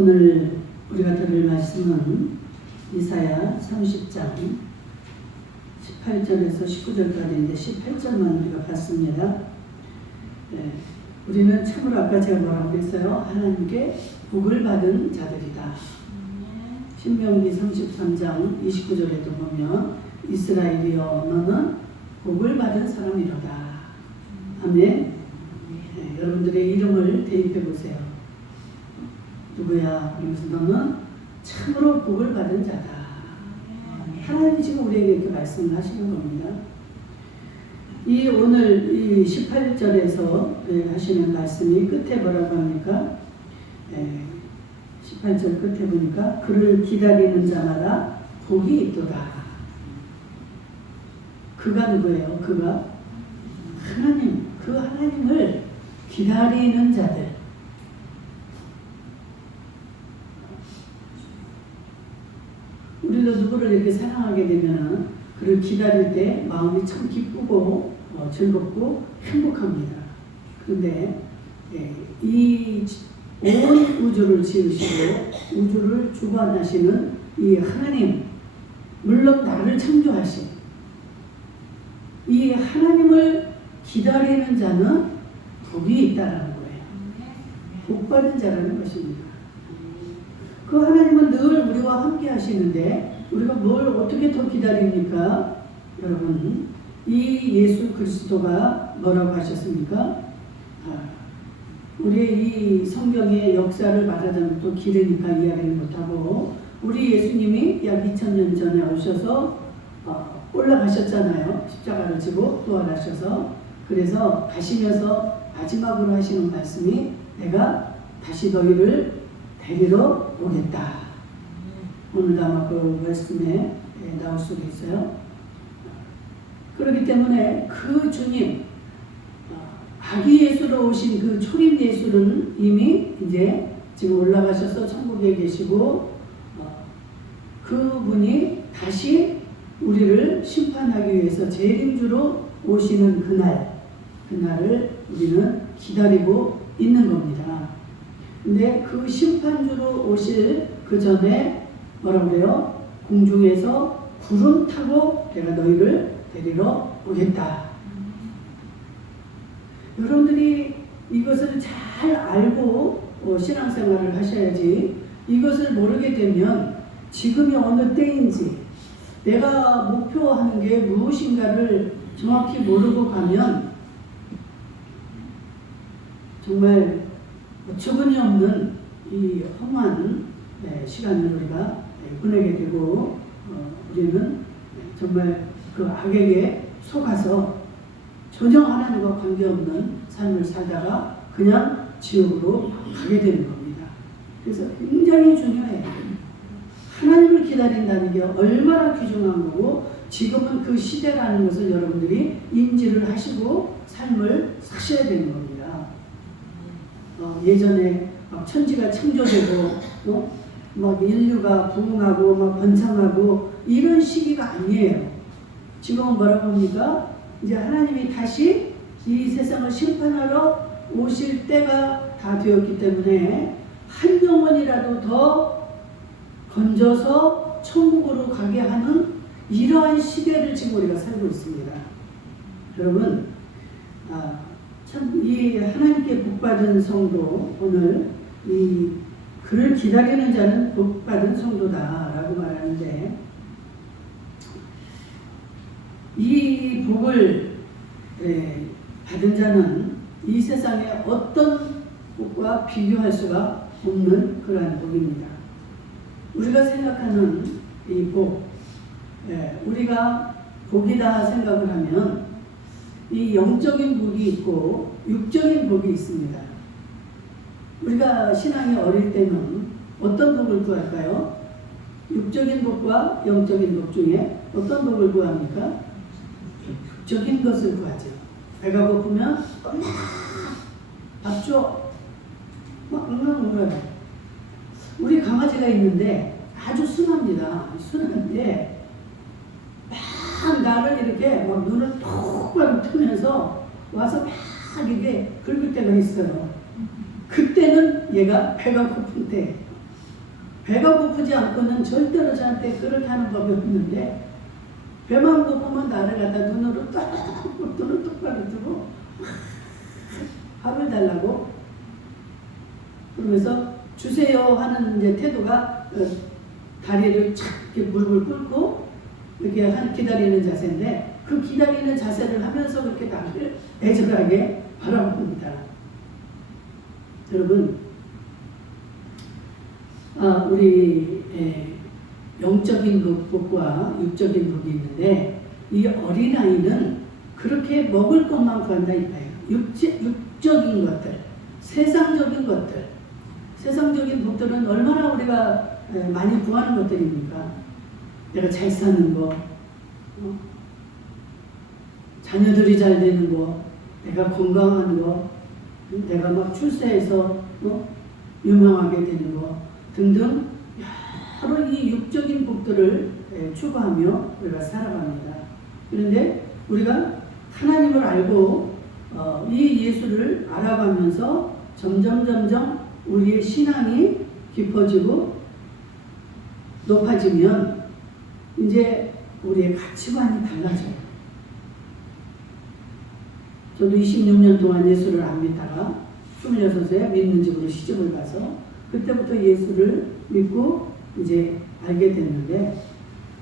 오늘 우리가 들을 말씀은 이사야 30장 18절에서 19절까지인데 18절만 우리가 봤습니다. 우리는 참으로 아까 제가 뭐라고 했어요? 하나님께 복을 받은 자들이다. 신명기 33장 29절에도 보면 이스라엘이여 너는 복을 받은 사람이로다. 아멘. 여러분들의 이름을 대입해 보세요. 누구야? 그러면서 너는 참으로 복을 받은 자다. 하나님이 지금 우리에게 이렇게 말씀을 하시는 겁니다. 이 오늘 이 18절에서 하시는 말씀이 끝에 뭐라고 합니까? 18절 끝에 보니까 그를 기다리는 자마다 복이 있도다. 그가 누구예요? 그가 하나님, 그 하나님을 기다리는 자들. 우리도 누구를 이렇게 사랑하게 되면 그를 기다릴 때 마음이 참 기쁘고 즐겁고 행복합니다. 그런데 이 온 우주를 지으시고 우주를 주관하시는 이 하나님, 물론 나를 창조하신 이 하나님을 기다리는 자는 복이 있다라는 거예요. 복받은 자라는 것입니다. 그 하나님은 늘 우리와 함께 하시는데 우리가 뭘 어떻게 더 기다립니까? 여러분, 이 예수 그리스도가 뭐라고 하셨습니까? 우리의 이 성경의 역사를 말하자면 또 길으니까 이야기를 못하고 우리 예수님이 약 2000년 전에 오셔서 올라가셨잖아요. 십자가를 지고 부활하셔서. 그래서 가시면서 마지막으로 하시는 말씀이 내가 다시 너희를 데리러 오겠다. 오늘도 아마 그 말씀에 나올 수도 있어요. 그렇기 때문에 그 주님, 아기 예수로 오신 그 초림 예수는 이미 이제 지금 올라가셔서 천국에 계시고 그분이 다시 우리를 심판하기 위해서 재림주로 오시는 그날을 우리는 기다리고 있는 겁니다. 근데 그 심판주로 오실 그 전에 뭐라고 그래요? 공중에서 구름 타고 내가 너희를 데리러 오겠다. 여러분들이 이것을 잘 알고 신앙생활을 하셔야지, 이것을 모르게 되면 지금이 어느 때인지 내가 목표하는 게 무엇인가를 정확히 모르고 가면 정말 어처구니 없는 이 험한 시간을 우리가 보내게 되고 우리는 정말 그 악에게 속아서 전혀 하나님과 관계없는 삶을 살다가 그냥 지옥으로 가게 되는 겁니다. 그래서 굉장히 중요해요. 하나님을 기다린다는 게 얼마나 귀중한 거고 지금은 그 시대라는 것을 여러분들이 인지를 하시고 삶을 사셔야 되는 겁니다. 예전에 막 천지가 창조되고 막 인류가 부흥하고 막 번창하고 이런 시기가 아니에요. 지금은 뭐라고 합니까? 이제 하나님이 다시 이 세상을 심판하러 오실 때가 다 되었기 때문에 한 영혼이라도 더 건져서 천국으로 가게 하는 이러한 시대를 지금 우리가 살고 있습니다. 여러분, 참 이 하나님께 복받은 성도, 오늘 이 그를 기다리는 자는 복받은 성도다라고 말하는데, 이 복을 받은 자는 이 세상의 어떤 복과 비교할 수가 없는 그러한 복입니다. 우리가 생각하는 이 복, 우리가 복이다 생각을 하면 이 영적인 복이 있고 육적인 복이 있습니다. 우리가 신앙이 어릴 때는 어떤 복을 구할까요? 육적인 복과 영적인 복 중에 어떤 복을 구합니까? 육적인 것을 구하죠. 배가 고프면 밥 줘. 막 울어요. 우리 강아지가 있는데 아주 순합니다. 순한데 막 나를 이렇게 막 눈을 똑바로 뜨면서 와서 막 이게 긁을 때가 있어요. 그때는 얘가 배가 고픈데 배가 고프지 않고는 절대로 저한테 그렇게 하는 법이 없는데 배만 고프면 나를 갖다 눈으로 딱 눈을 똑바로 뜨고 밥을 달라고 그러면서 주세요 하는 이제 태도가 다리를 착 이렇게 무릎을 꿇고 이렇게 기다리는 자세인데 그 기다리는 자세를 하면서 그렇게 나를 애절하게 바라봅니다. 여러분, 우리 영적인 복과 육적인 복이 있는데 이 어린아이는 그렇게 먹을 것만 구한다 이거예요. 육적인 것들, 세상적인 것들, 세상적인 복들은 얼마나 우리가 많이 구하는 것들입니까? 내가 잘 사는 거, 자녀들이 잘 되는 거, 내가 건강한 거, 내가 막 출세해서 유명하게 되는 거 등등 여러 이 육적인 복들을 추구하며 우리가 살아갑니다. 그런데 우리가 하나님을 알고 이 예수를 알아가면서 점점 우리의 신앙이 깊어지고 높아지면 이제 우리의 가치관이 달라져요. 저도 26년 동안 예수를 안 믿다가 26세 믿는 집으로 시집을 가서 그때부터 예수를 믿고 이제 알게 됐는데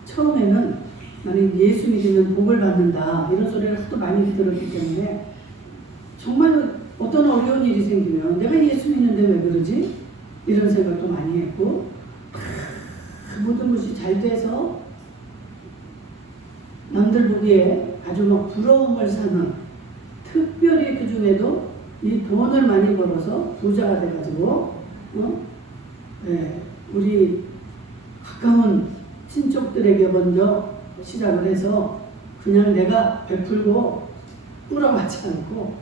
처음에는 나는 예수 믿으면 복을 받는다 이런 소리를 하도 많이 들었기 때문에 정말 어떤 어려운 일이 생기면 내가 예수 믿는데 왜 그러지? 이런 생각도 많이 했고 모든 것이 잘 돼서 남들 보기에 아주 막 부러움을 사는 특별히 그 중에도 이 돈을 많이 벌어서 부자가 돼가지고 우리 가까운 친척들에게 먼저 시작을 해서 그냥 내가 베풀고 뿌려받지 않고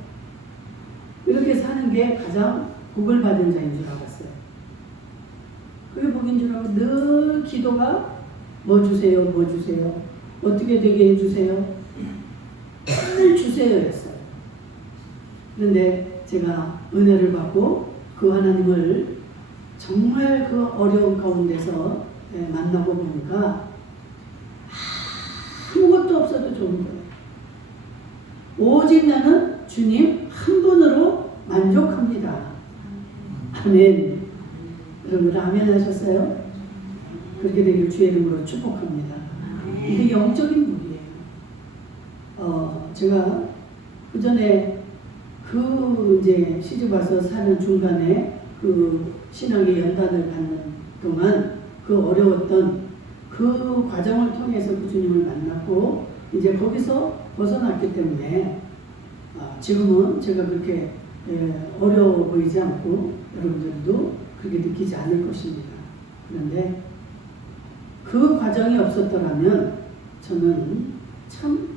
이렇게 사는 게 가장 복을 받은 자인 줄 알았어요. 그게 복인 줄 알고 늘 기도가 뭐 주세요, 뭐 주세요, 어떻게 되게 해주세요, 늘 주세요 했어요. 그런데 제가 은혜를 받고 그 하나님을 정말 그 어려운 가운데서 만나고 보니까 아무것도 없어도 좋은 거예요. 오직 나는 주님 한 분으로 만족합니다. 아멘. 여러분 아멘 하셨어요? 그렇게 되길 주의 이름으로 축복합니다. 이게 영적인 복이에요. 제가 그 전에 그 이제 시집 와서 사는 중간에 그 신학의 연단을 받는 동안 그 어려웠던 그 과정을 통해서 그 주님을 만났고 이제 거기서 벗어났기 때문에 지금은 제가 그렇게 어려워 보이지 않고 여러분들도 그렇게 느끼지 않을 것입니다. 그런데 그 과정이 없었더라면 저는 참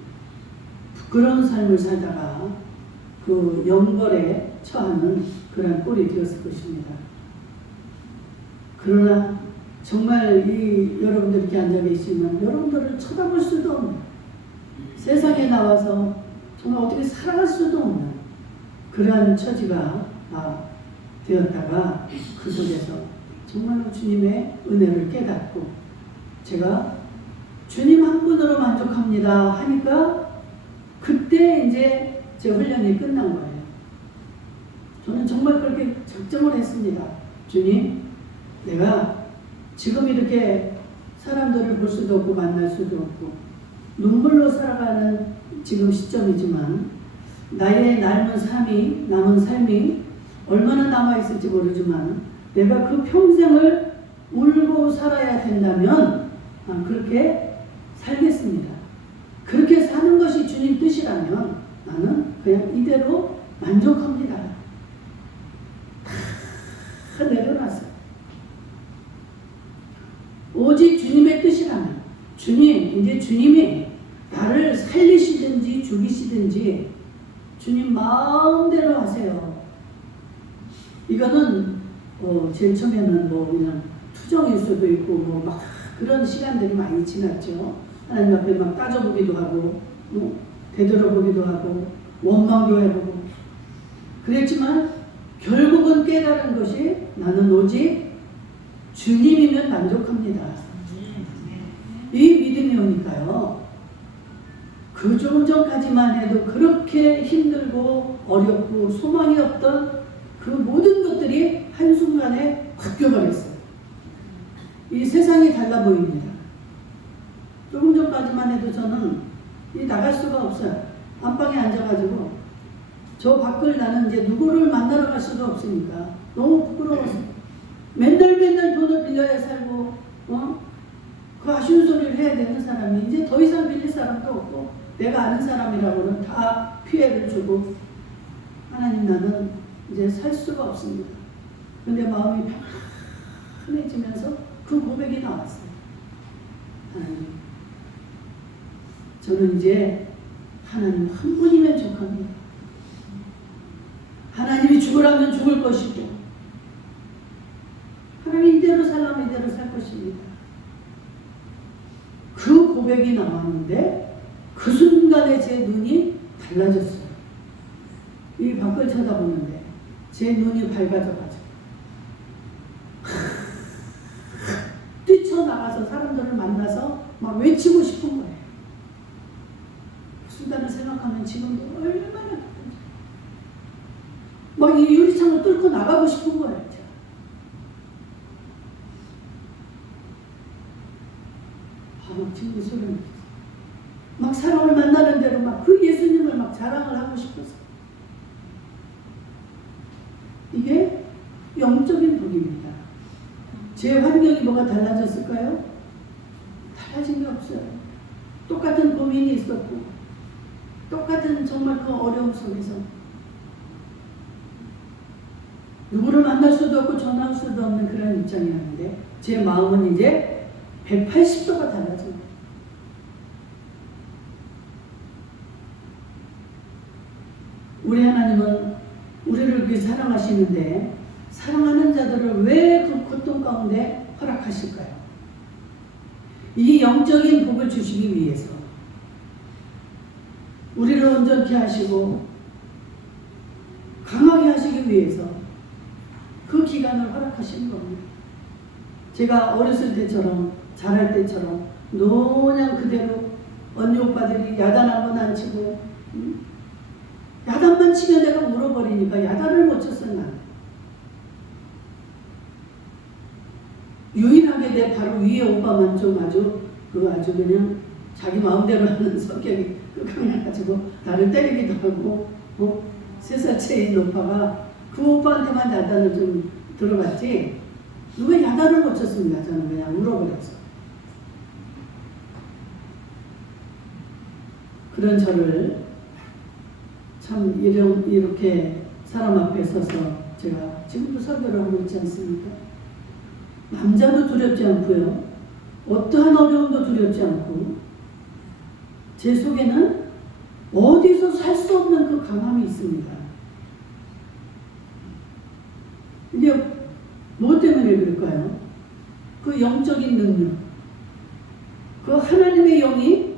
부끄러운 삶을 살다가 그 영벌에 처하는 그런 꼴이 되었을 것입니다. 그러나 정말 여러분들 이렇게 앉아 계시면 여러분들을 쳐다볼 수도 없는 세상에 나와서 정말 어떻게 살아갈 수도 없는 그러한 처지가 되었다가 그 속에서 정말로 주님의 은혜를 깨닫고 제가 주님 한 분으로 만족합니다 하니까 그때 이제 제 훈련이 끝난 거예요. 저는 정말 그렇게 작정을 했습니다. 주님, 내가 지금 이렇게 사람들을 볼 수도 없고 만날 수도 없고 눈물로 살아가는 지금 시점이지만 나의 남은 삶이 얼마나 남아있을지 모르지만 내가 그 평생을 울고 살아야 된다면 그렇게 살겠습니다. 그렇게 사는 것이 주님 뜻이라면 나는 그냥 이대로 만족합니다. 다 내려놨어요. 오직 주님의 뜻이라면 주님, 이제 주님이 나를 살리시든지 죽이시든지 주님 마음대로 하세요. 이거는 제일 처음에는 그냥 투정일 수도 있고 막 그런 시간들이 많이 지났죠. 하나님 앞에 막 따져보기도 하고 되돌아보기도 하고 원망도 해보고 그랬지만 결국은 깨달은 것이 나는 오직 주님이면 만족합니다. 이 믿음이 오니까요. 그 조금 전까지만 해도 그렇게 힘들고 어렵고 소망이 없던 그 모든 것들이 한순간에 바뀌어버렸어요. 이 세상이 달라 보입니다. 조금 전까지만 해도 저는 나갈 수가 없어요. 안방에 앉아가지고 저 밖을 나는 이제 누구를 만나러 갈 수도 없으니까 너무 부끄러워서 맨날 돈을 빌려야 살고 그 아쉬운 소리를 해야 되는 사람이 이제 더 이상 빌릴 사람도 없고 내가 아는 사람이라고는 다 피해를 주고 하나님 나는 이제 살 수가 없습니다. 근데 마음이 편해지면서 그 고백이 나왔어요. 하나님, 저는 이제 하나님 한 분이면 족합니다. 하나님이 죽으라면 죽을 것이고 하나님 이대로 살라면 이대로 살 것입니다. 그 고백이 나왔는데 그 순간에 제 눈이 달라졌어요. 이 밖을 쳐다보는데 제 눈이 밝아져가지고 뛰쳐나가서 사람들을 만나서 막 외치고 싶은 거예요. 그 순간을 생각하면 지금도 얼마나 막 이 유리창을 뚫고 나가고 싶은 거예요. 지금 소리 막 사람을 만나는 대로 막 그 예수님을 막 자랑을 하고 싶어서 이게 영적인 복입니다. 제 환경이 뭐가 달라졌을까요? 달라진 게 없어요. 똑같은 고민이 있었고 똑같은 정말 그 어려움 속에서 누구를 만날 수도 없고 전화할 수도 없는 그런 입장이었는데 제 마음은 이제 180도가 달라집니다. 우리 하나님은 우리를 그렇게 사랑하시는데 사랑하는 자들을 왜 그 고통 가운데 허락하실까요? 이 영적인 복을 주시기 위해서 우리를 온전케 하시고 강하게 하시기 위해서 그 기간을 허락하시는 겁니다. 제가 어렸을 때처럼 자랄 때처럼 노냥 그대로 언니 오빠들이 야단하고 난치고 야단만 치면 내가 울어버리니까 야단을 못 쳤어요. 나는 유일하게 내 바로 위에 오빠만 좀 아주 그냥 자기 마음대로 하는 성격이 강해가지고 나를 때리기도 하고 3살 차이인 오빠가 그 오빠한테만 야단을 좀 들어갔지 누가 야단을 못 쳤습니다. 저는 그냥 울어버렸어. 그런 저를 참 이렇게 사람 앞에 서서 제가 지금도 설교를 하고 있지 않습니까? 남자도 두렵지 않고요. 어떠한 어려움도 두렵지 않고 제 속에는 어디서 살 수 없는 그 강함이 있습니다. 이게 뭐 때문에 그럴까요? 그 영적인 능력, 그 하나님의 영이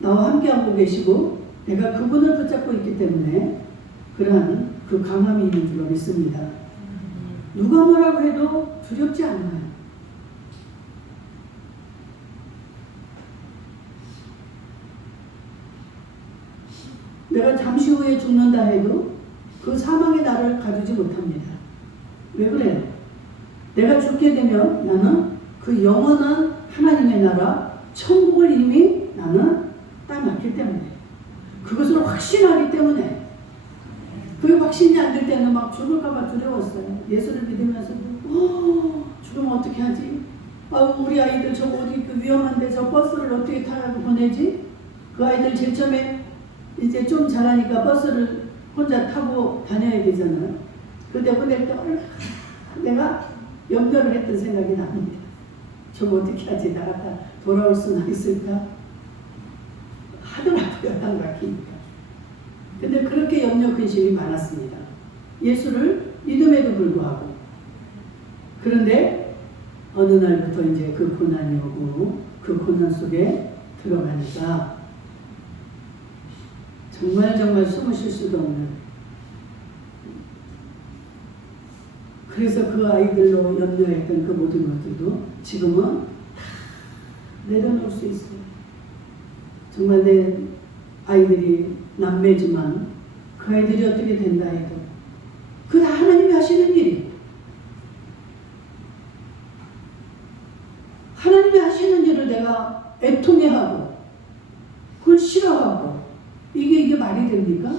나와 함께하고 계시고 내가 그분을 붙잡고 있기 때문에 그러한 그 강함이 있는 줄로 믿습니다. 누가 뭐라고 해도 두렵지 않아요. 내가 잠시 후에 죽는다 해도 그 사망의 나를 가두지 못합니다. 왜 그래요? 내가 죽게 되면 나는 그 영원한 하나님의 나라 천국을 이미 나는 따놨기 때문에 그것을 확신하기 때문에 그게 확신이 안 될 때는 막 죽을까봐 두려웠어요. 예수를 믿으면서도 죽으면 어떻게 하지? 우리 아이들 저거 어디 위험한데 저 버스를 어떻게 타라고 보내지? 그 아이들 제일 처음에 이제 좀 자라니까 버스를 혼자 타고 다녀야 되잖아요. 그때 보낼 때 내가 염려를 했던 생각이 납니다. 저거 어떻게 하지? 나갔다 돌아올 수나 있을까? 하더라고요. 당각이니까. 근데 그렇게 염려 근심이 많았습니다. 예수를 믿음에도 불구하고. 그런데 어느 날부터 이제 그 고난이 오고 그 고난 속에 들어가니까 정말 숨을 쉴 수도 없는 그래서 그 아이들로 염려했던 그 모든 것들도 지금은 다 내려놓을 수 있어요. 정말 내 아이들이 남매지만 그 아이들이 어떻게 된다 해도 그 다 하나님이 하시는 일이에요. 하나님이 하시는 일을 내가 애통해하고 그걸 싫어하고 이게 말이 됩니까?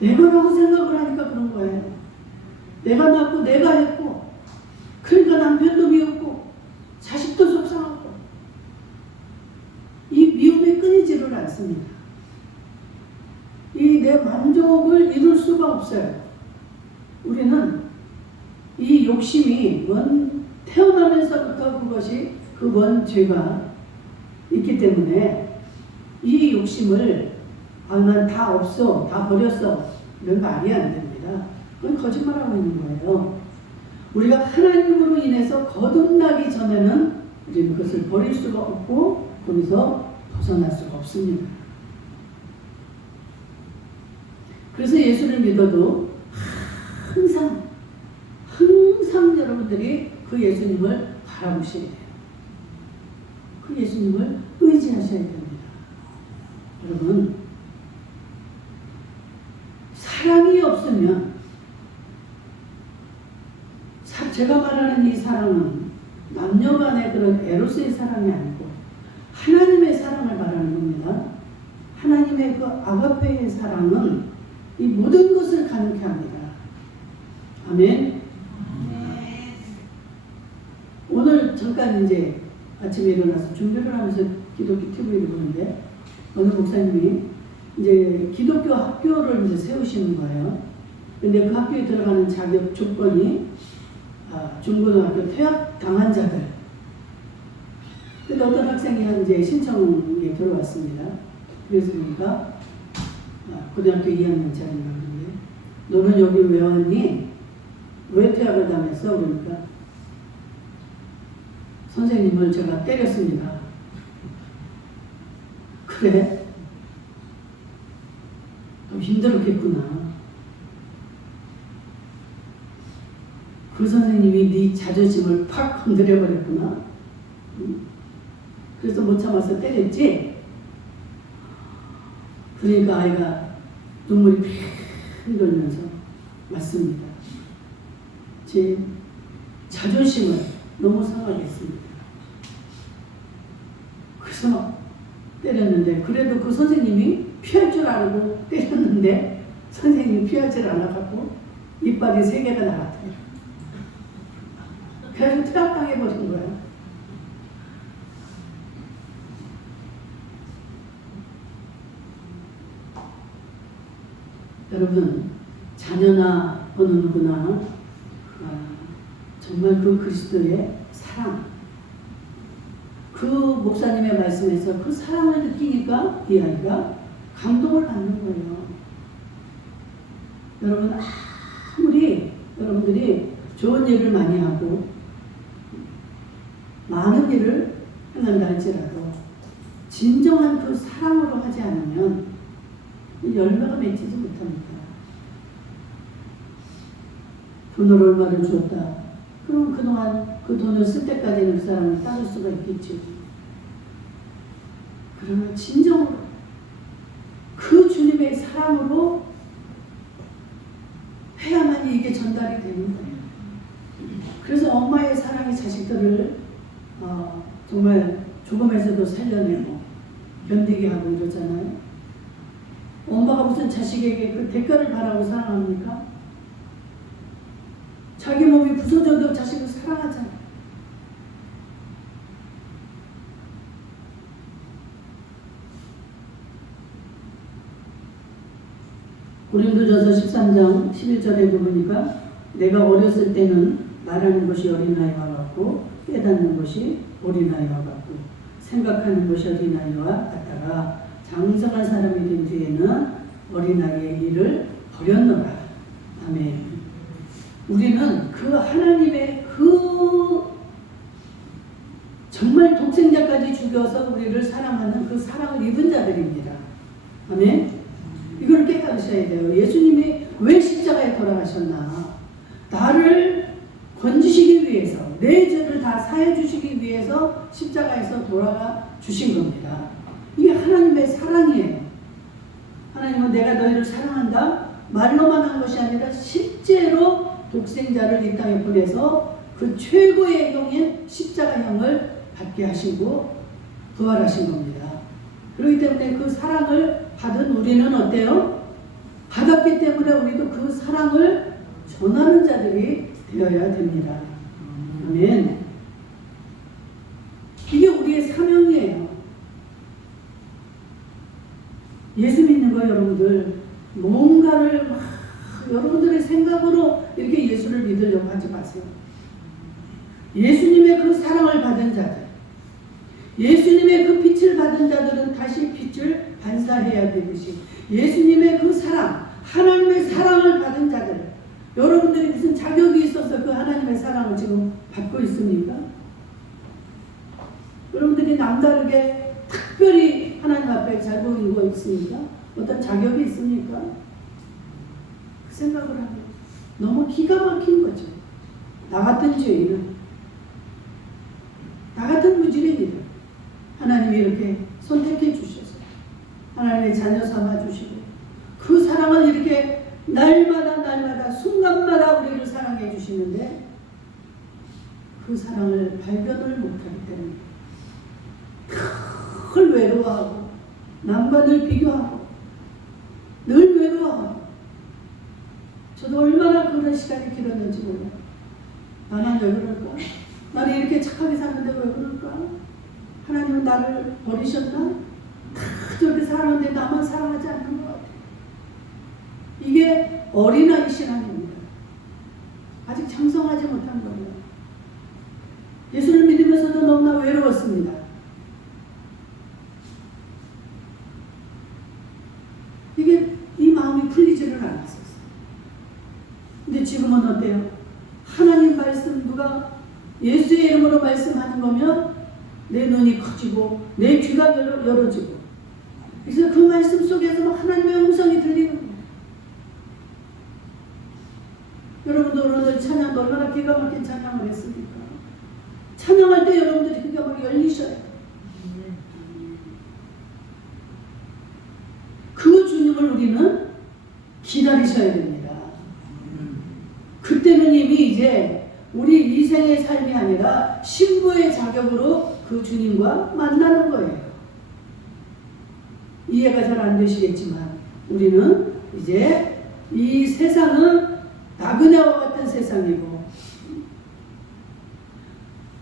내가라고 생각을 하니까 그런 거예요. 내가 낳고 내가 했고 그러니까 남편도 미웠고 자식도 속상하고 이 미움이 끊이지를 않습니다. 이 내 만족을 이룰 수가 없어요. 우리는 이 욕심이 태어나면서부터 그것이 그 원 죄가 있기 때문에 이 욕심을 난 다 없어, 다 버렸어 이런 말이 안 됩니다. 그건 거짓말하고 있는 거예요. 우리가 하나님으로 인해서 거듭나기 전에는 우리는 그것을 버릴 수가 없고 거기서 벗어날 수가 없습니다. 그래서 예수를 믿어도 항상 여러분들이 그 예수님을 바라보셔야 돼요. 그 예수님을 의지하셔야 됩니다. 여러분, 사랑이 없으면 제가 말하는 이 사랑은 남녀간의 그런 에로스의 사랑이 아니고 하나님의 사랑을 말하는 겁니다. 하나님의 그 아가페의 사랑은 이 모든 것을 가능케 합니다. 아멘. 오늘 잠깐 이제 아침에 일어나서 준비를 하면서 기독교 TV를 보는데 어느 목사님이 이제 기독교 학교를 이제 세우시는 거예요. 근데 그 학교에 들어가는 자격 조건이 중고등학교 퇴학 당한 자들. 근데 어떤 학생이 이제 신청에 들어왔습니다. 그래서 보니까 고등학교 2학년짜리인가 그런데 너는 여기 왜 왔니? 왜 퇴학을 당했어? 그러니까 선생님을 제가 때렸습니다. 그래? 힘들었겠구나. 그 선생님이 네 자존심을 팍 건드려버렸구나. 그래서 못 참아서 때렸지? 그러니까 아이가 눈물이 픽 흘러면서 맞습니다. 제 자존심을 너무 상하게 했습니다. 그래서 때렸는데 그래도 그 선생님이 피할 줄 알고 때렸는데 선생님이 피할 줄 알아갖고 이빨이 3개가 나갔대요. 그래서 퇴학당해버린 거예요. 여러분, 자녀나 어느 누구나 정말 그 그리스도의 사랑, 그 목사님의 말씀에서 그 사랑을 느끼니까 이 아이가 감동을 받는 거예요. 여러분, 아무리 여러분들이 좋은 일을 많이 하고 많은 일을 행한다 할지라도 진정한 그 사랑으로 하지 않으면 열매가 맺히지 못합니다. 돈을 얼마를 주었다. 그럼 그동안 그 돈을 쓸 때까지는 그 사람을 따를 수가 있겠지. 그러나 진정으로 그 주님의 사랑으로 해야만 이게 전달이 되는 거예요. 그래서 엄마의 사랑이 자식들을 정말 죽음에서도 살려내고 견디게 하고 이러잖아요. 엄마가 무슨 자식에게 그 대가를 바라고 사랑합니까? 자기 몸이 부서져도 자식을 사랑하잖아요. 고린도전서 13장 11절에 보니까 내가 어렸을 때는 말하는 것이 어린아이와 같고 깨닫는 것이 어린아이와 같고 생각하는 것이 어린아이와 같다가 장성한 사람이 된 뒤에는 어린아이의 일을 버렸노라. 아멘. 우리는 그 하나님의 그 정말 독생자까지 죽여서 우리를 사랑하는 그 사랑을 입은 자들입니다. 아멘. 이걸 깨달으셔야 돼요. 예수님이 왜 십자가에 돌아가셨나? 나를 건지시기 위해서, 내 죄를 다 사해 주시기 위해서 십자가에서 돌아가 주신 겁니다. 이게 하나님의 사랑이에요. 하나님은 내가 너희를 사랑한다 말로만 한 것이 아니라 실제로 독생자를 이 땅에 보내서 그 최고의 형인 십자가형을 받게 하시고 부활하신 겁니다. 그렇기 때문에 그 사랑을 받은 우리는 어때요? 받았기 때문에 우리도 그 사랑을 전하는 자들이 되어야 됩니다. 아멘. 이게 우리의 사명이에요. 예수 믿는 거 여러분들 뭔가를 막 여러분들의 생각으로 이렇게 예수를 믿으려고 하지 마세요. 예수님의 그 사랑을 받은 자들, 예수님의 그 빛을 받은 자들은 다시 빛을 반사해야 되듯이 예수님의 그 사랑, 하나님의 사랑을 받은 자들, 여러분들이 무슨 자격이 있어서 그 하나님의 사랑을 지금 받고 있습니까? 여러분들이 남다르게 특별히 하나님 앞에 잘 보이는 거 있습니까? 어떤 자격이 있습니까? 그 생각을 하면 너무 기가 막힌 거죠. 나 같은 죄인은, 나 같은 무지랭이를 하나님이 이렇게 선택해 주셔서 하나님의 자녀 삼아 주시고 그 사랑을 이렇게 날마다 순간마다 우리를 사랑해 주시는데 그 사랑을 발견을 못하기 때문에 늘 외로워하고 남과 늘 비교하고 늘 외로워하고 저도 얼마나 그런 시간이 길었는지 몰라요. 나는 왜 그럴까? 나는 이렇게 착하게 사는데 왜 그럴까? 하나님은 나를 버리셨나? 다 저렇게 사랑하는데 나만 사랑하지 않는 것 같아요. 이게 어린아이 신앙입니다. 아직 장성하지 못한 거예요. 예수를 믿으면서도 너무나 외로웠습니다. 이게 이 마음이 풀리지를 않았었어요. 근데 지금은 어때요? 하나님 말씀 누가 예수의 이름으로 말씀하는 거면 내 눈이 커지고 내 귀가 열어지고 그래서 그 말씀 속에서 막 하나님의 음성이 들리는 거예요. 여러분들 오늘 찬양도 얼마나 기가 막힌 찬양을 했습니까? 찬양할 때 여러분들이 귀가 막 열리셔요. 그 주님을 우리는 기다리셔야 됩니다. 그때는 이미 이제 우리 이생의 삶이 아니라 신부의 자격으로 그 주님과 만나는 거예요. 이해가 잘 안 되시겠지만 우리는 이제 이 세상은 나그네와 같은 세상이고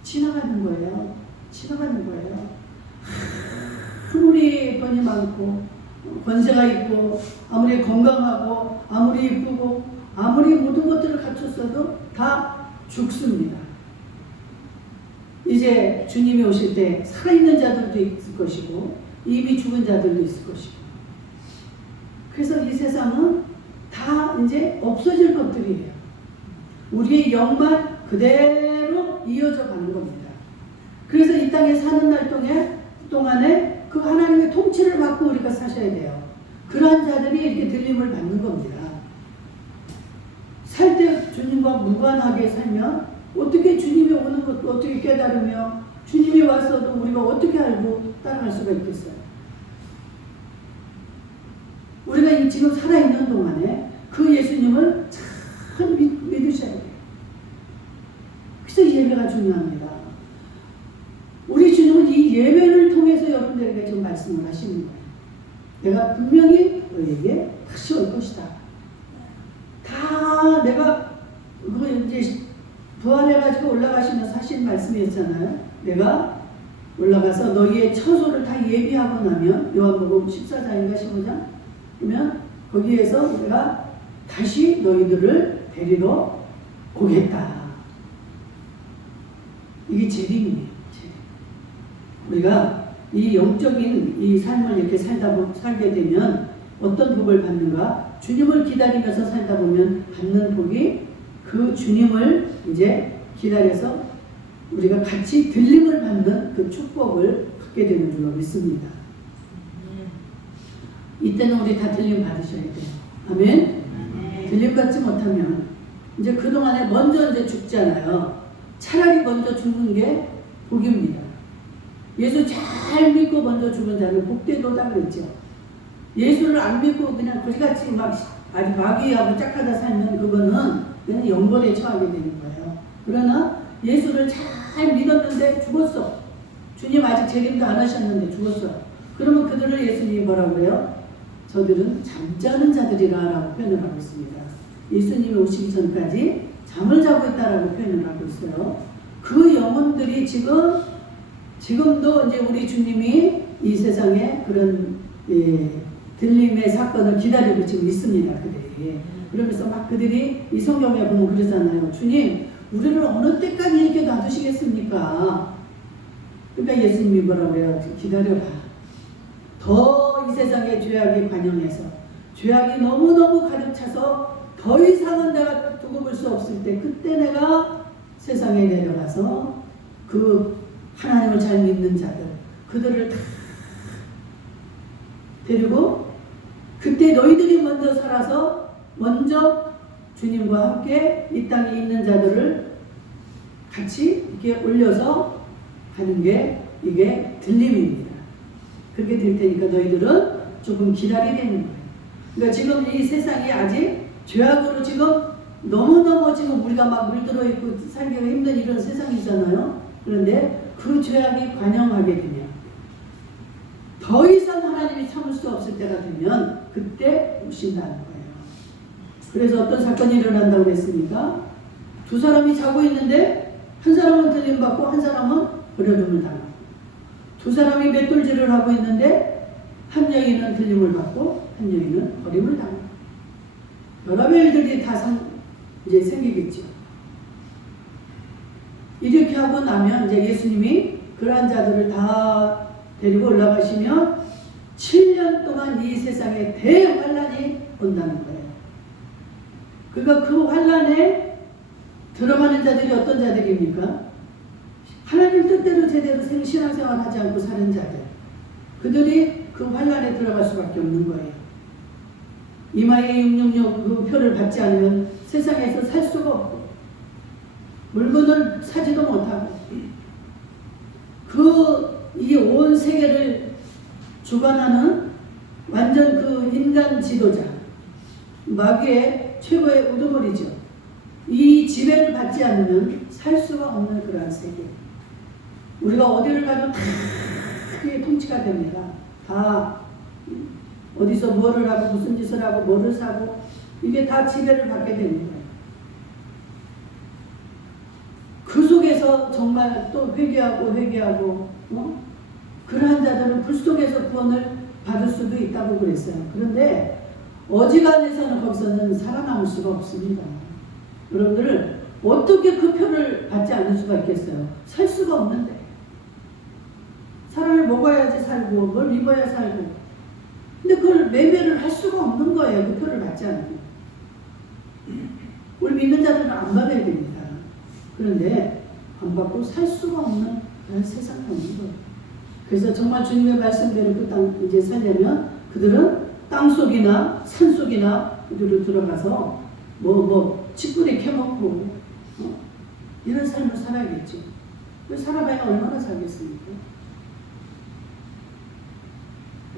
지나가는 거예요. 지나가는 거예요. 아무리 돈이 많고 권세가 있고 아무리 건강하고 아무리 이쁘고 아무리 모든 것들을 갖췄어도 다 죽습니다. 이제 주님이 오실 때 살아있는 자들도 있을 것이고 이미 죽은 자들도 있을 것이고 그래서 이 세상은 다 이제 없어질 것들이에요. 우리의 영만 그대로 이어져 가는 겁니다. 그래서 이 땅에 사는 날 동안에 그 하나님의 통치를 받고 우리가 사셔야 돼요. 그러한 자들이 이렇게 들림을 받는 겁니다. 살 때 주님과 무관하게 살면 어떻게 주님이 오는 것도 어떻게 깨달으며 주님이 왔어도 우리가 어떻게 알고 따라갈 수가 있겠어요. 우리가 지금 살아있는 동안에 그 예수님을 참 믿으셔야 돼요. 그래서 예배가 중요합니다. 우리 주님은 이 예배를 통해서 여러분들에게 지금 말씀을 하시는 거예요. 내가 분명히 너에게 다시 올 것이다. 다 내가 그거 이제 부활해가지고 올라가시면서 하신 말씀이었잖아요. 내가 올라가서 너희의 처소를 다 예비하고 나면 요한복음 14장인가 15장 그러면 거기에서 내가 다시 너희들을 데리러 오겠다. 이게 재림이에요. 우리가 이 영적인 이 삶을 이렇게 살게 되면 어떤 복을 받는가? 주님을 기다리면서 살다 보면 받는 복이 그 주님을 이제 기다려서 우리가 같이 들림을 받는 그 축복을 받게 되는 줄로 믿습니다. 이때는 우리 다 들림 받으셔야 돼요. 아멘. 들림받지 못하면 이제 그동안에 먼저 이제 죽잖아요. 차라리 먼저 죽는 게 복입니다. 예수 잘 믿고 먼저 죽은 자는 복되도다 그랬죠. 예수를 안 믿고 그냥 거지같이 막 아주 마귀하고 짝하다 살면 그거는 그냥 영벌에 처하게 되는 거예요. 그러나 예수를 잘 믿었는데 죽었어. 주님 아직 재림도 안 하셨는데 죽었어. 그러면 그들을 예수님이 뭐라고 그래요? 저들은 잠자는 자들이라 라고 표현을 하고 있습니다. 예수님이 오시기 전까지 잠을 자고 있다라고 표현을 하고 있어요. 그 영혼들이 지금도 이제 우리 주님이 이 세상에 그런 들림의 사건을 기다리고 지금 있습니다. 그들이. 그러면서 막 그들이 이 성경에 보면 그러잖아요. 주님, 우리를 어느 때까지 이렇게 놔두시겠습니까? 그러니까 예수님이 뭐라고 해요? 기다려봐. 더 이 세상의 죄악이 관영해서 죄악이 너무너무 가득 차서 더 이상은 내가 두고 볼 수 없을 때 그때 내가 세상에 내려가서 그 하나님을 잘 믿는 자들 그들을 다 데리고 그때 너희들이 먼저 살아서 먼저 주님과 함께 이 땅에 있는 자들을 같이 이렇게 올려서 가는 게 이게 들림입니다. 그렇게 될 테니까 너희들은 조금 기다리게 되는 거예요. 그러니까 지금 이 세상이 아직 죄악으로 지금 너무너무 지금 우리가 막 물들어 있고 살기가 힘든 이런 세상이잖아요. 그런데 그 죄악이 관영하게 되면 더 이상 하나님이 참을 수 없을 때가 되면 그때 오신다는 거예요. 그래서 어떤 사건이 일어난다고 그랬습니까? 두 사람이 자고 있는데 한 사람은 들림받고 한 사람은 버려둠을 당하고 두 사람이 맷돌질을 하고 있는데 한 여인은 들림을 받고 한 여인은 버림을 당하고 여러 일들이 다 이제 생기겠죠. 이렇게 하고 나면 이제 예수님이 그러한 자들을 다 데리고 올라가시면 7년 동안 이 세상에 대환란이 온다는 거예요. 그러니까 그 환란에 들어가는 자들이 어떤 자들입니까? 하나님 뜻대로 제대로 신앙생활 하지 않고 사는 자들. 그들이 그 환란에 들어갈 수밖에 없는 거예요. 이마에 666 그 표를 받지 않으면 세상에서 살 수가 없고 물건을 사지도 못하고 그 이 온 세계를 주관하는 완전 그 인간 지도자 마귀의 최고의 우두머리죠. 이 지배를 받지 않으면 살 수가 없는 그러한 세계. 우리가 어디를 가도 다 그게 통치가 됩니다. 다 어디서 뭐를 하고 무슨 짓을 하고 뭐를 사고 이게 다 지배를 받게 되는 거예요. 그 속에서 정말 또 회개하고 그러한 자들은 불 속에서 구원을 받을 수도 있다고 그랬어요. 그런데 어지간해서는 거기서는 살아남을 수가 없습니다. 여러분들 어떻게 그 표를 받지 않을 수가 있겠어요? 살 수가 없는데. 사람을 먹어야지 살고 뭘 입어야 살고 근데 그걸 매매를 할 수가 없는 거예요. 그 표를 받지 않으면. 우리 믿는 자들은 안 받아야 됩니다. 그런데 안 받고 살 수가 없는 그런 세상이 없는 거예요. 그래서 정말 주님의 말씀대로 그 땅 이제 살려면 그들은 땅 속이나 산 속이나 그들로 들어가서 치꾸리 캐먹고 이런 삶을 살아야겠죠. 살아봐야 얼마나 살겠습니까?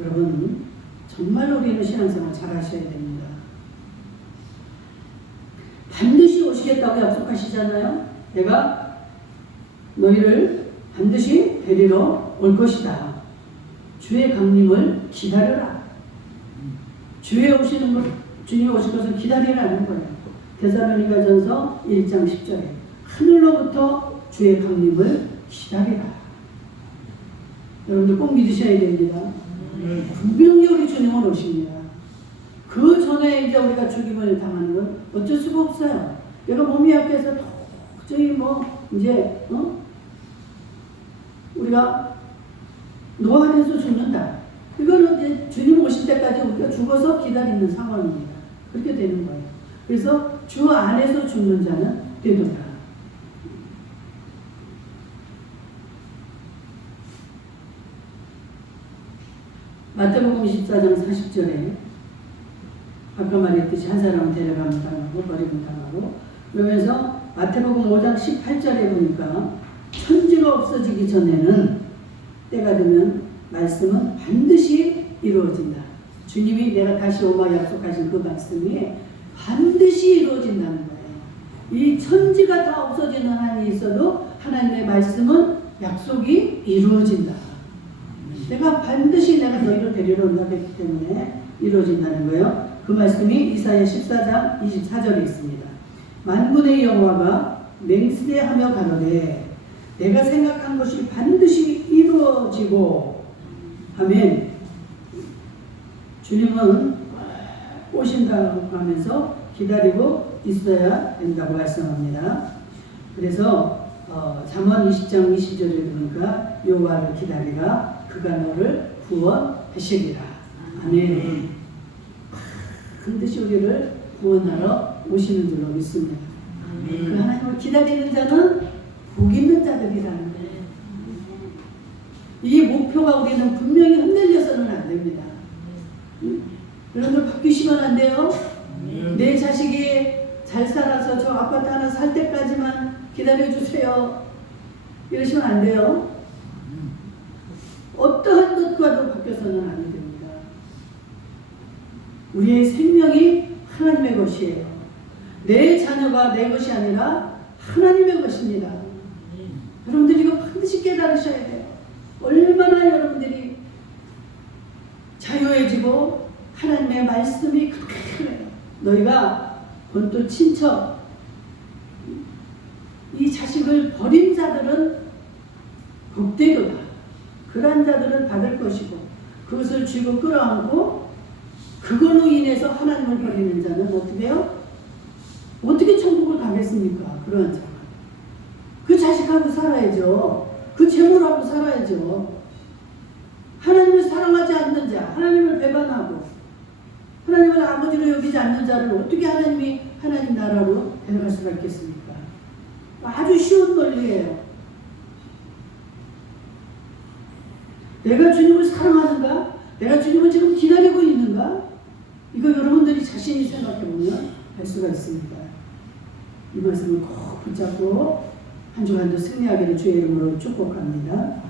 여러분 정말로 우리는 신앙생활 잘 하셔야 됩니다. 반드시 오시겠다고 약속하시잖아요. 내가 너희를 반드시 데리러 올 것이다. 주의 강림을 기다려라. 주의 오시는 것, 주님 오실 것을 기다리라는 거예요. 데살로니가전서 1장 10절에 하늘로부터 주의 강림을 기다리라. 여러분들 꼭 믿으셔야 됩니다. 분명히 우리 주님은 오십니다. 그 전에 이제 우리가 죽임을 당하는 건 어쩔 수가 없어요. 내가 몸이 약해서 도저히 이제 우리가 노안에서 죽는다. 이거는 이제 주님 오실 때까지 우리가 죽어서 기다리는 상황입니다. 그렇게 되는 거예요. 그래서 주 안에서 죽는 자는 되도다. 마태복음 24장 40절에 아까 말했듯이 한 사람은 데려가면 당하고 버리면 당하고 그러면서 마태복음 5장 18절에 보니까 천지가 없어지기 전에는 때가 되면 말씀은 반드시 이루어진다. 주님이 내가 다시 오마 약속하신 그 말씀이 반드시 이루어진다는 거예요. 이 천지가 다 없어지는 한이 있어도 하나님의 말씀은 약속이 이루어진다. 내가 반드시 내가 너희를 데리러 온다고 했기 때문에 이루어진다는 거예요. 그 말씀이 이사야 14장 24절에 있습니다. 만군의 여호와가 맹세하며 가로되 내가 생각한 것이 반드시 이루어지고 하면 주님은 오신다고 하면서 기다리고 있어야 된다고 말씀합니다. 그래서 잠언 20장 20절에 보니까 여호와를 기다리라 그가 너를 구원하시리라. 아멘. 반드시 우리를 구원하러 오시는 줄로 믿습니다. 그 하나님을 기다리는 자는 복 있는 자들이라는 거예요. 이 목표가 우리는 분명히 흔들려서는 안 됩니다. 여러분들 바뀌시면 안 돼요. 내 자식이 잘 살아서 저 아파트 하나 살 때까지만 기다려주세요. 이러시면 안 돼요. 어떠한 것과도 바뀌어서는 안 됩니다. 우리의 생명이 하나님의 것이에요. 내 자녀가 내 것이 아니라 하나님의 것입니다. 여러분들이 이거 반드시 깨달으셔야 돼요. 얼마나 여러분들이 자유해지고 하나님의 말씀이 그렇게 그래요. 너희가 본토 친척 이 자식을 버린 자들은 복되도다. 그런 자들은 받을 것이고 그것을 쥐고 끌어안고 그걸로 인해서 하나님을 버리는 자는 어떻게 해요? 어떻게 천국을 가겠습니까? 그런 자가. 그 자식하고 살아야죠. 그 재물하고 살아야죠. 하나님을 사랑하지 않는 자, 하나님을 배반하고 하나님을 아버지로 여기지 않는 자를 어떻게 하나님이 하나님 나라로 데려갈 수가 있겠습니까? 아주 쉬운 논리예요. 내가 주님을 사랑하는가? 내가 주님을 지금 기다리고 있는가? 이거 여러분들이 자신이 생각해보면 알 수가 있습니다. 이 말씀을 꼭 붙잡고 한 주간도 승리하기를 주의 이름으로 축복합니다.